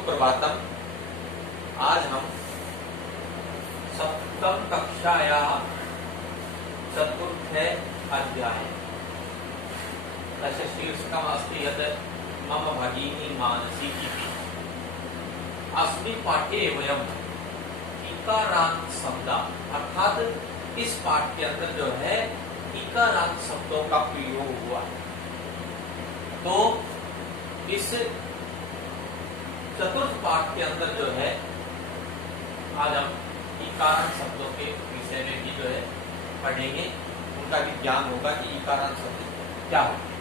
सुप्रभातम। आज हम सप्तम कक्षाया चतुर्थे अध्याय तस्य शीर्षकम् अस्ति यत् मम भगिनी मानसी इति। अस्मिन् पाठ्ये वयम् इकारांत शब्द अर्थात इस पाठ के अंदर जो है इकारांत शब्दों का प्रयोग हुआ है। तो इस चतुर्थ पाठ के अंदर जो है आज हम इकारांत शब्दों के विषय में भी जो है पढ़ेंगे, उनका भी ज्ञान होगा कि इकारांत शब्द क्या होते हैं।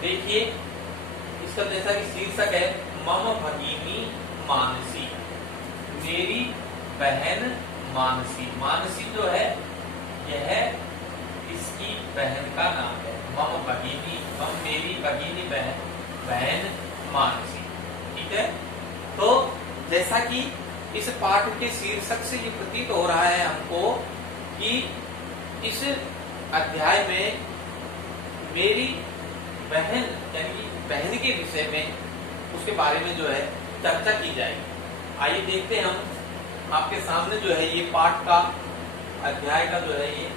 देखिए इसका जैसा कि शीर्षक है मम भगिनी मानसी, मेरी बहन मानसी। मानसी जो है यह इसकी बहन का नाम है। मम भगिनी, मम मेरी भगिनी बहन मानसी। ठीक है, तो जैसा कि इस पाठ के शीर्षक से ये प्रतीत हो रहा है हमको कि इस अध्याय में मेरी बहन यानी कि बहन के विषय में उसके बारे में जो है चर्चा की जाएगी। आइए देखते हैं हम आपके सामने जो है ये पाठ का अध्याय का जो है ये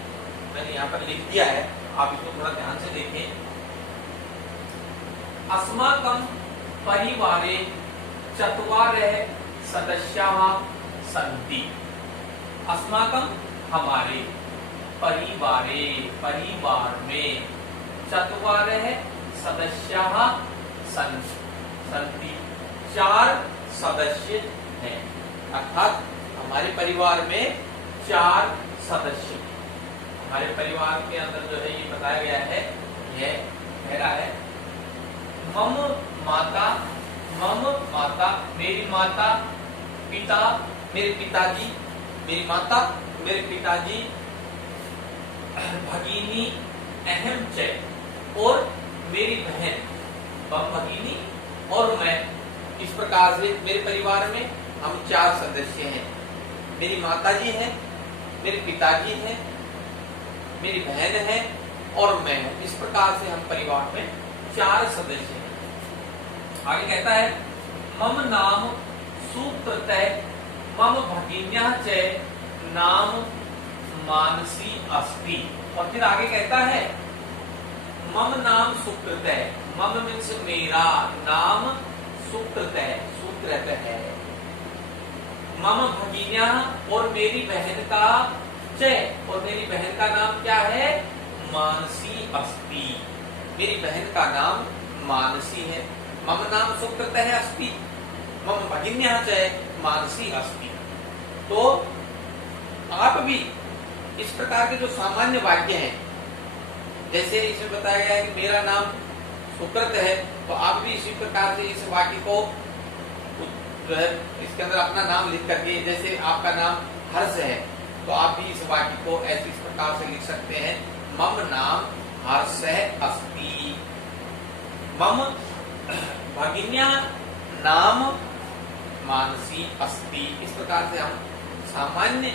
मैंने यहाँ पर लिख दिया है, आप इसको थोड़ा ध्यान से देखें। अस्माकं परिवारे चत्वारः सदस्याः सन्ति। अस्माकं हमारे परिवारे परिवार में चत्वारः सदस्याः सन्ति, 4 सदस्य हैं। अर्थात हमारे परिवार में 4 सदस्य। हमारे परिवार के अंदर जो है ये बताया गया है, यह कह रहा है मम माता मेरी माता, पिता मेरे पिताजी, मेरी माता मेरे पिताजी, भगिनी अहम च और मेरी बहन, मम भगिनी और मैं। इस प्रकार से मेरे परिवार में हम 4 सदस्य हैं। मेरी माताजी है, मेरे पिताजी हैं, मेरी बहन है और मैं हूं। इस प्रकार से हम परिवार में 4 सदस्य हैं। आगे कहता है मम नाम सुकृतः मम भगिन्याः च नाम मानसी अस्ति। और फिर आगे कहता है मम नाम सुकृतः, मम मीन्स मेरा, नाम सुकृतः सुकृत है, मम भगिन्याः और मेरी बहन का च, और मेरी बहन का नाम क्या है, मानसी अस्ति। मेरी बहन का नाम मानसी है। मम नाम सुकृतः अस्ति, मम भगिन्याः च मानसी अस्ति। तो आप भी इस प्रकार के जो सामान्य वाक्य हैं, जैसे इसमें बताया गया है कि मेरा नाम सुकृत है, तो आप भी इसी प्रकार से इस वाक्य को जो है इसके अंदर अपना नाम लिख करके, जैसे आपका नाम हर्ष है तो आप भी इस वाक्य को ऐसे इस प्रकार से लिख सकते हैं मम नाम हर्ष अस्ति, मम भगिन्याः नाम मानसी अस्ति। इस प्रकार से हम सामान्य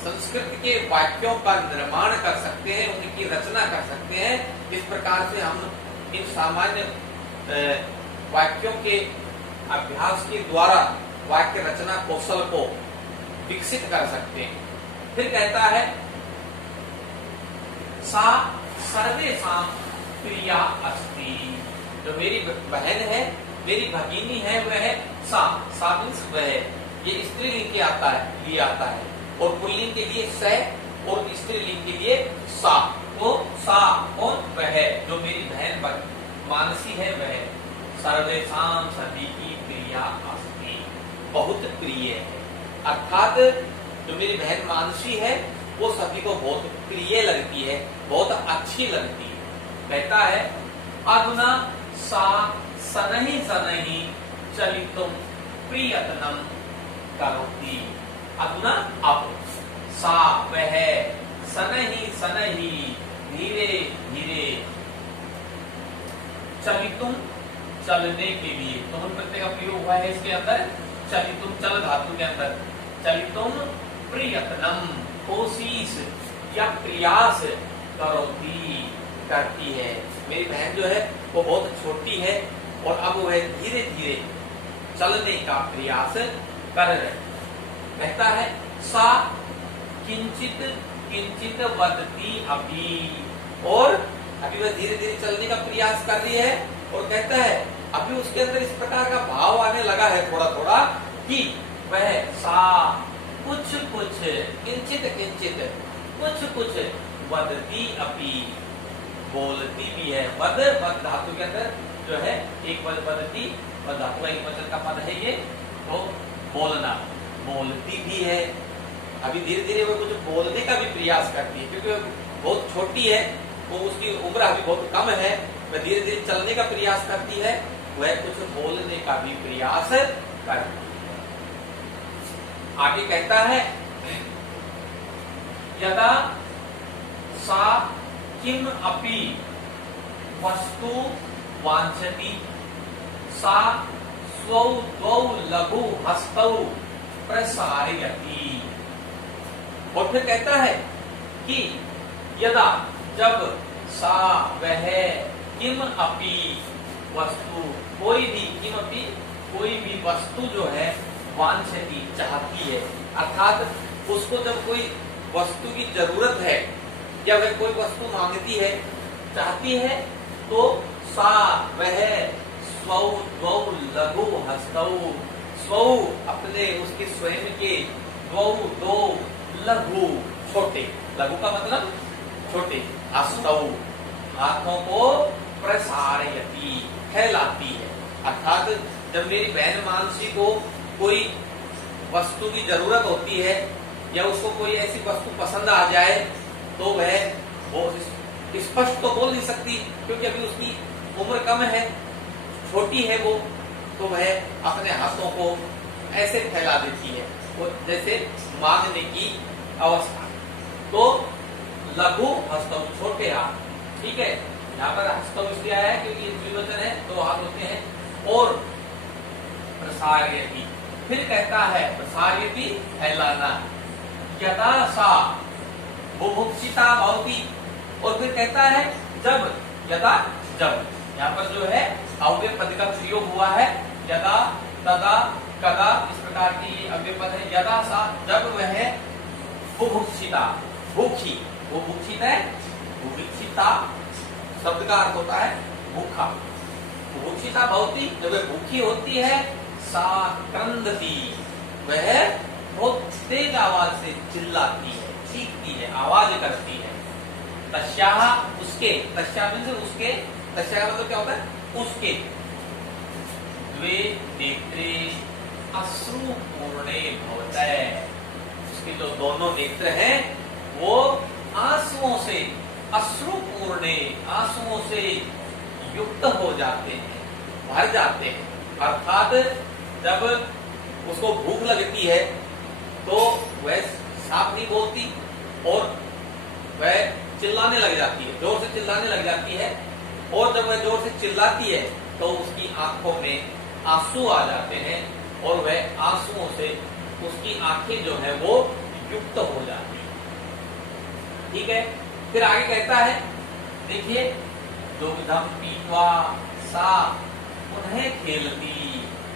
संस्कृत के वाक्यों का निर्माण कर सकते हैं, उनकी रचना कर सकते हैं। इस प्रकार से हम इन सामान्य वाक्यों के अभ्यास के द्वारा वाक्य रचना कौशल को विकसित कर सकते हैं। फिर कहता है सा सर्वेषां प्रिया अस्ति। जो मेरी बहन है, मेरी भगिनी है, वह सा मीन्स वह, ये स्त्रीलिंग के आता है, लिए आता है, और पुल्लिंग के लिए स और स्त्रीलिंग के लिए सा। तो सा कौन, वह जो मेरी बहन मानसी है, वह सर्वेषां सभी की प्रिया अस्ति, बहुत प्रिय है। अर्थात जो मेरी बहन मानसी है वो सभी को बहुत प्रिय लगती है, बहुत अच्छी लगती है। कहता है अधुना सा सनहि चलितुम प्रियतनम करोति। अधुना अब, सा वह, सनहि धीरे धीरे, चलितुम चलने के लिए, तो प्रत्यय का प्रयोग हुआ है इसके अंदर, चलितुम चल धातु के अंदर, चलितुम प्रियतनम कोशिश या प्रयास करोति करती है। मेरी बहन जो है वो बहुत छोटी है और अब वह धीरे धीरे चलने का प्रयास कर रहे। कहता है सा किंचित किंचित वदती अभी, और अभी वह धीरे धीरे चलने का प्रयास कर रही है, और कहता है अभी उसके अंदर इस प्रकार का भाव आने लगा है थोड़ा थोड़ा कि वह सा कुछ कुछ किंचित किंचित कुछ कुछ वदती अभी, बोलती भी है। वद धातु के अंदर जो है एक पद वदती, और धातु का एक वचन का पद है ये, तो बोलना, बोलती भी है। अभी धीरे धीरे वो कुछ बोलने का भी प्रयास करती है, क्योंकि वो बहुत छोटी है, वो उसकी उम्र अभी बहुत कम है, वह धीरे धीरे चलने का प्रयास करती है, वह कुछ बोलने का भी प्रयास करती है। आगे कहता है यदा सा किम अपि वस्तु वांछति सा स्वौ द्वौ लघु हस्तौ प्रसारयति। और फिर कहता है कि यदा जब सा वह किम अपि वस्तु कोई भी, किम अपि कोई भी वस्तु जो है वांछति चाहती है, अर्थात उसको जब कोई वस्तु की जरूरत है या वह कोई वस्तु मांगती है चाहती है, तो सा वह स्वौ द्वौ लघु हस्तौ, स्वौ अपने उसके स्वयं के, द्वौ दो, लघु छोटे, लघु का मतलब छोटे, हस्तौ हाथों को प्रसारयति फैलाती है। अर्थात जब मेरी बहन मानसी को कोई वस्तु की जरूरत होती है या उसको कोई ऐसी वस्तु पसंद आ जाए, तो वह स्पष्ट तो बोल नहीं सकती, क्योंकि अभी उसकी उम्र कम है, छोटी है वो, तो वह अपने हाथों को ऐसे फैला देती है, वो जैसे मांगने की अवस्था। तो लघु हस्तौ छोटे हाथ, ठीक है, यहाँ पर हस्तौ इसलिए आया है क्योंकि ये द्विवचन है, दो हाथ होते हैं। और प्रसारयति, फिर कहता है प्रसारयति फैलाना, यदा सा बुभुक्षिता भवति, और फिर कहता है जब, यदा जब, यहाँ पर जो है अव्यय पद का प्रयोग हुआ है, यदा तदा कदा, इस प्रकार की अव्यय पद है। यदा सा जब वह बुभुक्षिता, भूखी, वो भूक्षित है, बुभुक्षिता शब्द का अर्थ होता है भूखा, बुभुक्षिता भवति, जब वह भूखी होती है, सा क्रंदती, वह बहुत तेज आवाज से चिल्लाती है, चीखती है, आवाज करती है। तस्याः उसके, तस्या मीन्स उसके, तस्या का मतलब क्या होता है, उसके, द्वे नेत्रे अश्रुपूर्णे भवतः, उसके जो दोनों नेत्र हैं वो आंसुओं से, अश्रुपूर्णे, आंसुओं से युक्त हो जाते हैं, भर जाते हैं। अर्थात जब उसको भूख लगती है तो वह साफ नहीं बोलती और वह चिल्लाने लग जाती है, जोर से चिल्लाने लग जाती है, और जब वह जोर से चिल्लाती है तो उसकी आंखों में आंसू आ जाते हैं और वह आंसुओं से उसकी आंखें जो है वो युक्त हो जाती है। ठीक है, फिर आगे कहता है, देखिए, दुग्धम पीत्वा सा उन्हें खेलती,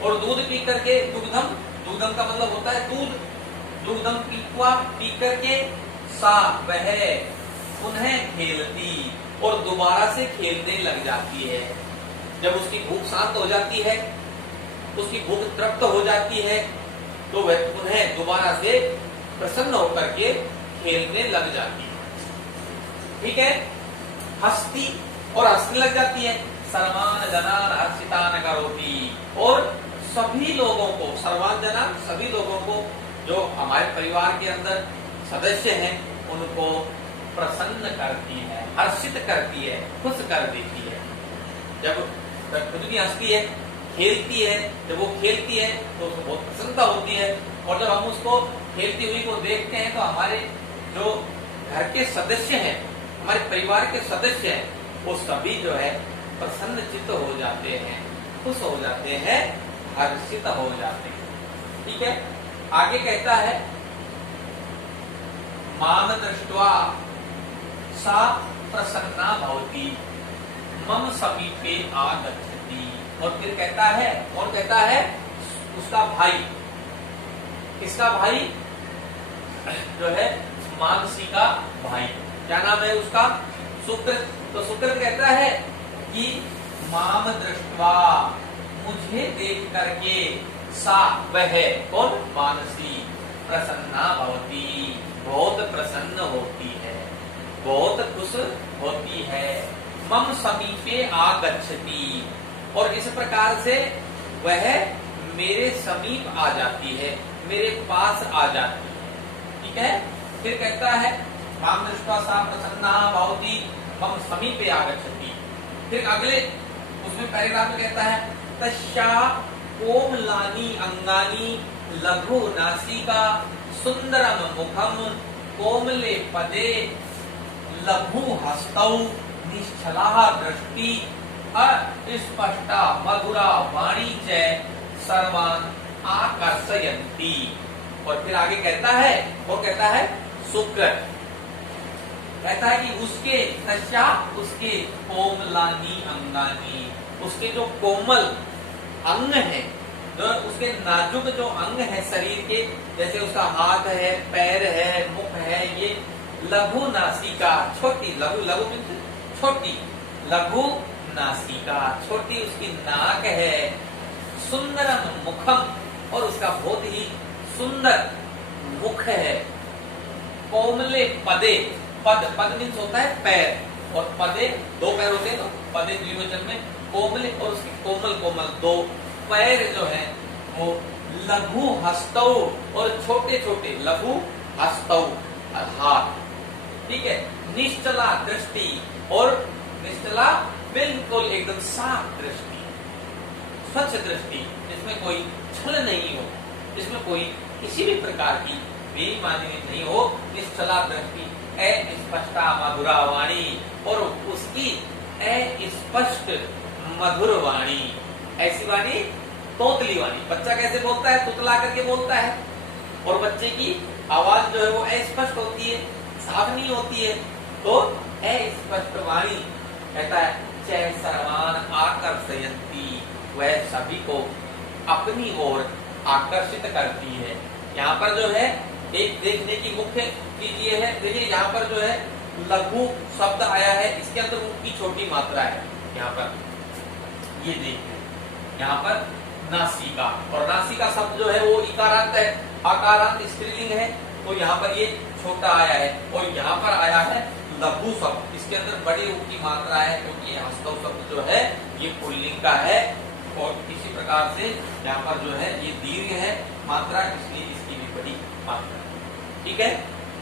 और दूध पी करके, दुग्धम, दुग्धम का मतलब होता है दूध, दुग्धम पीत्वा पी करके, सा वह उन्हें खेलती, और दोबारा से खेलने लग जाती है। जब उसकी भूख शांत हो जाती है, उसकी भूख तृप्त हो जाती है, तो वह उन्हें दोबारा से प्रसन्न होकर के खेलने लग जाती है। ठीक है, हंसती और हंसने लग जाती है। सर्वान जनान हर्षितान करोति, और सभी लोगों को, सर्वान जनान सभी लोगों को, जो हमारे परिवार के अंदर सदस्य हैं उनको प्रसन्न करती है, हर्षित करती है, खुश कर देती है। जब खुद भी हंसती है, खेलती है, जब वो खेलती है तो उसको बहुत प्रसन्नता होती है, और जब हम उसको खेलती हुई को देखते हैं तो हमारे जो घर के सदस्य हैं, हमारे परिवार के सदस्य हैं, वो सभी जो है प्रसन्न चित्त हो जाते हैं, खुश हो जाते हैं, हर्षित हो जाते हैं। ठीक है, आगे कहता है, माम दृष्ट्वा सा प्रसन्ना भवति मम समीपे आगच्छति, और फिर कहता है, और कहता है, उसका भाई, किसका भाई? जो है मानसी का भाई। क्या नाम है उसका? सुकृत। तो सुकृत कहता है कि माम दृष्ट्वा, मुझे देख करके, सा वह, कौन? मानसी, प्रसन्ना भवती, बहुत प्रसन्न होती है, बहुत खुश होती है। मम समीपे आगच्छति, और इस प्रकार से वह मेरे समीप आ जाती है, मेरे पास आ जाती है। ठीक है। फिर कहता है माम दृष्ट्वा सा प्रसन्ना भवती मम समीपे आगच्छति। फिर अगले उसमें पैराग्राफ में कहता है तस्या कोमलानी अंगानी लघु नासिका सुंदरम मुखम कोमले पदे लघु हस्तौ निश्चला दृष्टि अस्पष्टा मधुरा वाणी च सर्वान आकर्षयन्ति। और फिर आगे कहता है, वो कहता है सुकृत कहता है कि उसके तस्या, उसके कोमलानी अंगानी, उसके जो कोमल अंग है, जो उसके नाजुक जो अंग है शरीर के, जैसे उसका हाथ है, पैर है, मुख है, ये लघु नासिका, छोटी, लघु लघु मीन्स छोटी, लघु नासिका, छोटी उसकी नाक है, सुंदरम मुखम, और उसका बहुत ही सुंदर मुख है, कोमले पदे, पद, पद मीन्स होता है पैर, और पदे दो पैर होते हैं, तो पदे द्विवचन में, कोमले और उसके कोमल कोमल दो पैर जो है वो लघु हस्तौ, और छोटे छोटे, लघु हस्तौ हाथ। ठीक है। निश्चला दृष्टि, और निश्चला बिल्कुल एकदम साफ दृष्टि, स्वच्छ दृष्टि, जिसमें कोई छल नहीं हो, जिसमें कोई किसी भी प्रकार की बेईमानी नहीं हो, निश्चला दृष्टि, अस्पष्टा मधुरा वाणी, और उसकी अस्पष्ट मधुर वाणी, ऐसी वाणी, तोतली वाणी। बच्चा कैसे बोलता है? तुतला करके बोलता है, और बच्चे की आवाज जो है वो अस्पष्ट होती है, साफ नहीं होती है, तो अस्पष्ट वाणी। कहता है चै सर्वान आकर्षयन्ति, वह सभी को अपनी ओर आकर्षित करती है। यहाँ पर जो है एक देखने की मुख्य चीज ये है, देखिए यहाँ पर जो है लघु शब्द आया है, इसके अंदर उनकी छोटी मात्रा है। यहाँ पर ये देखिए, यहाँ पर नासिका, और नासिका शब्द जो है वो इकारांत है, आकारांत स्त्रीलिंग है, तो यहाँ पर ये छोटा आया है, और यहाँ पर आया है लघु शब्द, इसके अंदर बड़ी ऊ की मात्रा है, क्योंकि हस्तौ शब्द जो है ये पुल्लिंग का है, और इसी प्रकार से यहाँ पर जो है ये दीर्घ है मात्रा, इसलिए इसकी भी बड़ी मात्रा। ठीक है।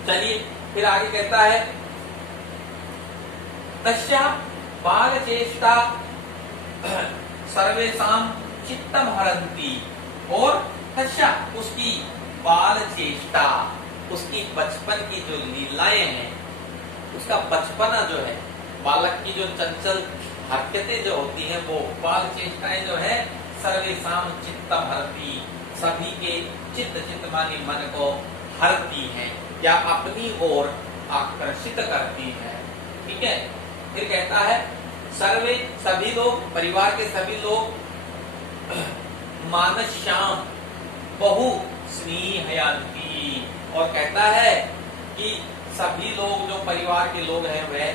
चलिए फिर आगे कहता है तस्या बाल चेष्टा सर्वेषां चित्तम हरन्ति, और तस्या उसकी बाल चेष्टा, उसकी बचपन की जो लीलाएं हैं, उसका बचपना जो है, बालक की जो चंचल हरकतें जो होती हैं, वो बाल चेष्टाएं जो है सर्वेषां चित्तम हरति, सभी के चित्त मानी मन को हरती हैं, या अपनी ओर आकर्षित करती हैं। ठीक है। फिर कहता है सर्वे, सभी लोग, परिवार के सभी लोग, मानस्याम बहु स्नेहयन्ति, और कहता है कि सभी लोग जो परिवार के लोग हैं वह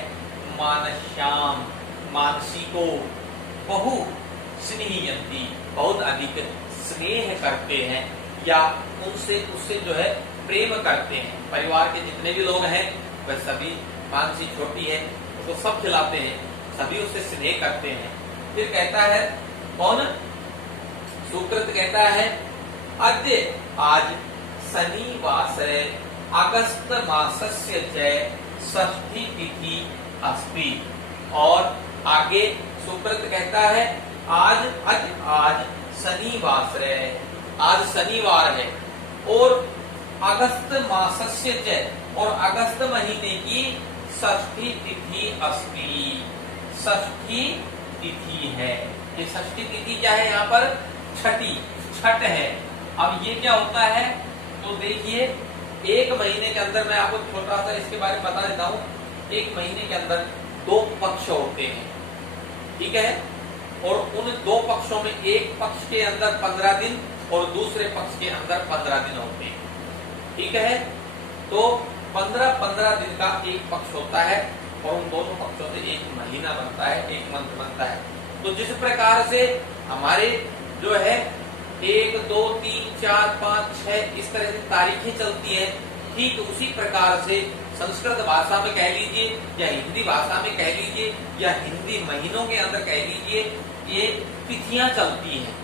मानस्याम, मानसी को, बहु स्नेहयन्ति, बहुत अधिक स्नेह करते हैं, या उनसे उससे जो है प्रेम करते हैं। परिवार के जितने भी लोग हैं वह सभी, मानसी छोटी है उसको सब खिलाते हैं, सभी उससे स्नेह करते हैं। फिर कहता है कौन? सुकृत कहता है अद्य, आज, शनिवासरे अगस्त मासस्य च षष्ठी तिथि अस्ति, और आगे सुकृत कहता है आज, आज शनिवासरे, आज शनिवार है, और अगस्त मासस्य च, और अगस्त महीने की षष्ठी तिथि अस्ति, षष्ठी तिथि है। ये षष्ठी तिथि क्या है? यहाँ पर छठी, छठ है। अब ये क्या होता है? तो देखिए एक महीने के अंदर, मैं आपको छोटा सा इसके बारे में बता देता हूँ, एक महीने के अंदर 2 पक्ष होते हैं। ठीक है। और उन 2 पक्षों में एक पक्ष के अंदर 15 दिन और दूसरे पक्ष के अंदर 15 दिन होते हैं। ठीक है, तो 15-15 दिन का एक पक्ष होता है और उन दोनों पक्षों से एक महीना बनता है, एक मंथ बनता है। तो जिस प्रकार से हमारे जो है 1, 2, 3, 4, 5, 6 इस तरह से तारीखें चलती हैं, ठीक उसी प्रकार से संस्कृत भाषा में कह लीजिए या हिंदी भाषा में कह लीजिए या हिंदी महीनों के अंदर कह लीजिए, ये तिथियां चलती हैं।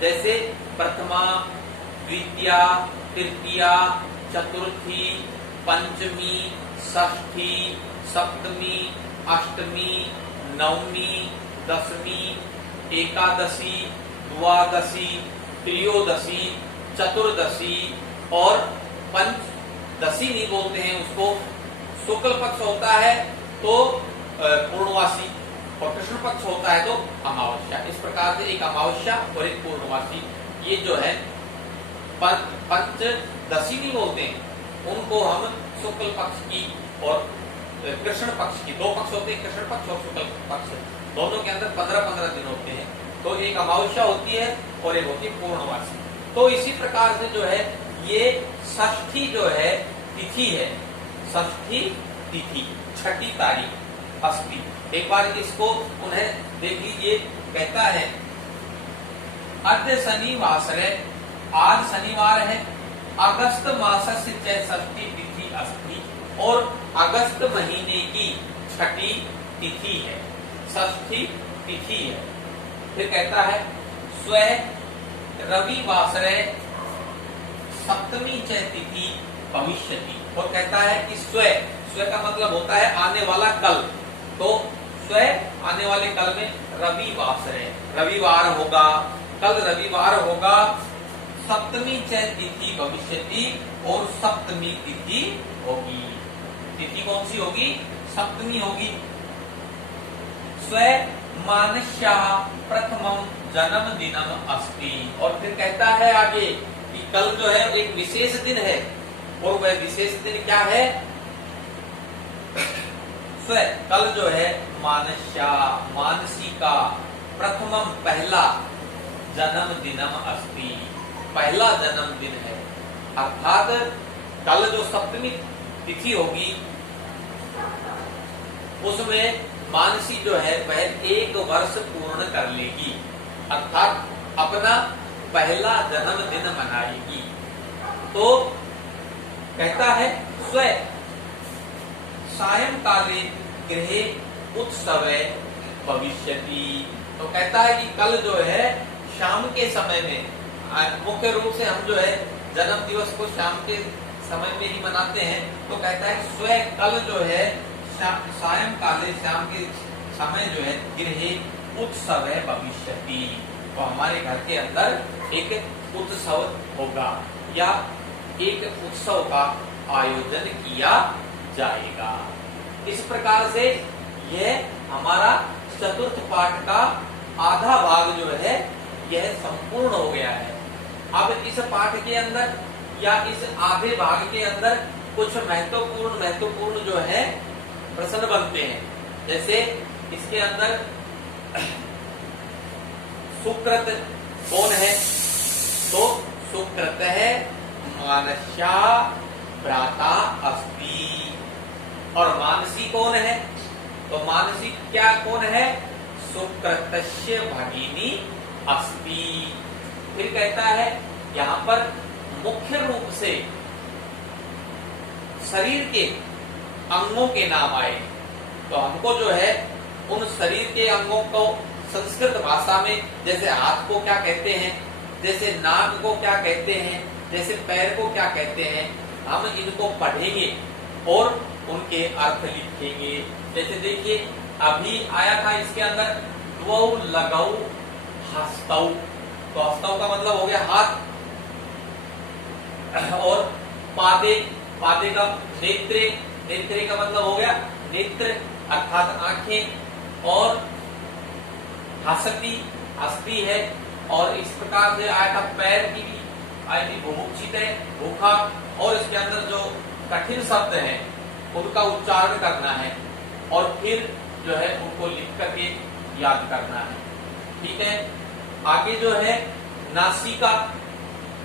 जैसे प्रथमा, द्वितीया, तृतीया, चतुर्थी, पंचमी, षष्ठी, सप्तमी, अष्टमी, नवमी, दसवीं, एकादशी, द्वादशी, त्रयोदशी, चतुर्दशी और पंचदशी नहीं बोलते हैं उसको। शुक्ल पक्ष होता है तो पूर्णवासी और कृष्ण पक्ष होता है तो अमावस्या। इस प्रकार से एक अमावस्या और एक पूर्णवासी, ये जो है पंचदशी नहीं बोलते हैं, उनको हम शुक्ल पक्ष की और कृष्ण पक्ष की, दो पक्ष होते हैं, कृष्ण पक्ष और शुक्ल पक्ष, दोनों के अंदर 15-15 दिन होते हैं। तो एक अमावस्या होती है और एक होती है पूर्णवासी। तो इसी प्रकार से जो है ये षष्ठी जो है तिथि है, षष्ठी तिथि, छठी तारीख अष्टी। एक बार इसको उन्हें देख लीजिए, कहता है अद्य शनिवासरे, आज शनिवार है, अगस्त मास से षष्ठी तिथि अष्टी और अगस्त महीने की छठी तिथि है, षष्ठी तिथि है। फिर कहता है स्व रविवासरे सप्तमी च तिथि भविष्यति, और कहता है कि स्व का मतलब होता है आने वाला कल। तो स्व आने वाले कल में रविवासरे, रविवार होगा, कल रविवार होगा, सप्तमी च तिथि भविष्यति और सप्तमी तिथि होगी। तिथि कौन सी होगी? सप्तमी होगी। स्व मानस्याः प्रथमं जन्म दिनम अस्ति, और फिर कहता है आगे कि कल जो है एक विशेष दिन है, और वह विशेष दिन क्या है? स्व कल जो है मानस्या, मानसी का, प्रथमम पहला, जन्म दिनम अस्ति, पहला जन्मदिन है। अर्थात कल जो सप्तमी तिथि होगी उसमें मानसी जो है वह 1 वर्ष पूर्ण कर लेगी, अर्थात अपना पहला जन्मदिन मनाएगी। तो कहता है स्व सायंकाले गृहे उत्सवे भविष्यति, तो कहता है कि कल जो है शाम के समय में, मुख्य रूप से हम जो है जन्म दिवस को शाम के समय में ही मनाते हैं, तो कहता है स्व कल जो है सायंकाले, शाम के समय जो है गृहे उत्सव है भविष्यति, तो हमारे घर के अंदर एक उत्सव होगा या एक उत्सव का आयोजन किया जाएगा। इस प्रकार से यह हमारा चतुर्थ पाठ का आधा भाग जो है यह संपूर्ण हो गया है। अब इस पाठ के अंदर या इस आधे भाग के अंदर कुछ महत्वपूर्ण जो है प्रश्न बनते हैं। जैसे इसके अंदर सुकृत कौन है? तो सुकृत है मानस्या भ्राता अस्ति, और मानसी कौन है? तो मानसी क्या कौन है? सुकृतस्य भगिनी अस्ति। फिर कहता है यहाँ पर मुख्य रूप से शरीर के अंगों के नाम आए, तो हमको जो है उन शरीर के अंगों को संस्कृत भाषा में जैसे हाथ को क्या कहते हैं, जैसे नाक को क्या कहते हैं, जैसे पैर को क्या कहते हैं, हम इनको पढ़ेंगे और उनके अर्थ लिखेंगे। जैसे देखिए अभी आया था इसके अंदर द्वौ लगौ हस्तौ, तो हस्तौ का मतलब हो गया हाथ, और पादे, पादे का नेत्रे, नेत्रे का मतलब हो गया नेत्र अर्थात आंखें, और हस्ती, हस्ती है, और इस प्रकार से आया था पैर की भी आई थी भूमुक्षित है, भूखा, और इसके अंदर जो कठिन शब्द हैं उनका उच्चारण करना है और फिर जो है उनको लिख करके याद करना है। ठीक है, आगे जो है नासिका,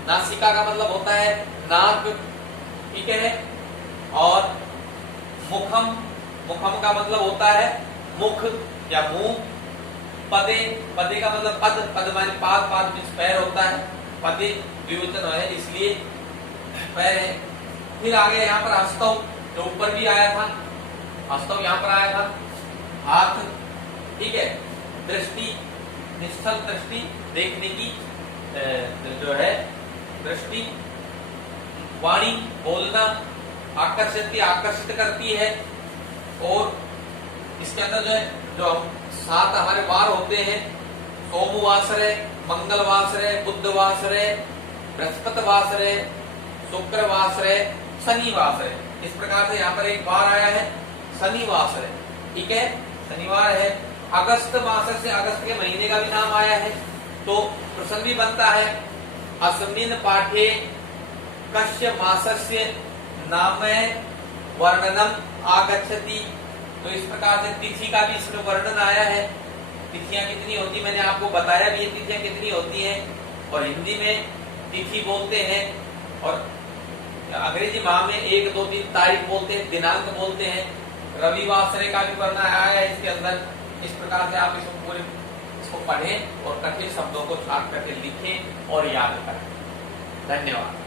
नासिका का मतलब होता है नाक, ठीक है। और मुखम, मुखम का मतलब होता है मुख या मुंह। पदे, पदे का मतलब पद, पद माने पाद, पाद मीन्स पैर होता है। पदे द्विवचन है इसलिए पैर है। फिर आगे यहाँ पर हस्तव, जो ऊपर भी आया था, हस्तव यहाँ पर आया था, हाथ, ठीक है। दृष्टि, निश्चल दृष्टि, देखने की जो है दृष्टि। वाणी, बोलना, आकर्षित, आकर्षित करती है। और इसके अंदर जो है, जो 7 हमारे वार होते हैं, सोमवासरे, मंगलवासरे, बुधवासरे, बृहस्पतिवासरे, शुक्रवासरे, शनिवासरे। इस प्रकार से यहाँ पर एक बार आया है शनिवासरे, ठीक है, शनिवार है। अगस्त मास से अगस्त के महीने का भी नाम आया है। तो प्रश्न भी बनता है अस्मिन् पाठे कस्य मासस्य नाम वर्णनम आगच्छति। तो इस प्रकार से तिथि का भी इसमें वर्णन आया है। तिथियां कितनी होती, मैंने आपको बताया भी है तिथियां कितनी होती हैं। और हिंदी में तिथि बोलते हैं और अंग्रेजी माह में 1, 2, 3 तारीख बोलते हैं, दिनांक बोलते हैं। रविवासरे का भी वर्णन आया है इसके अंदर। इस प्रकार से आप इसको पूरे इसको पढ़ें और कठिन शब्दों को छाप करके लिखें और याद करें। धन्यवाद।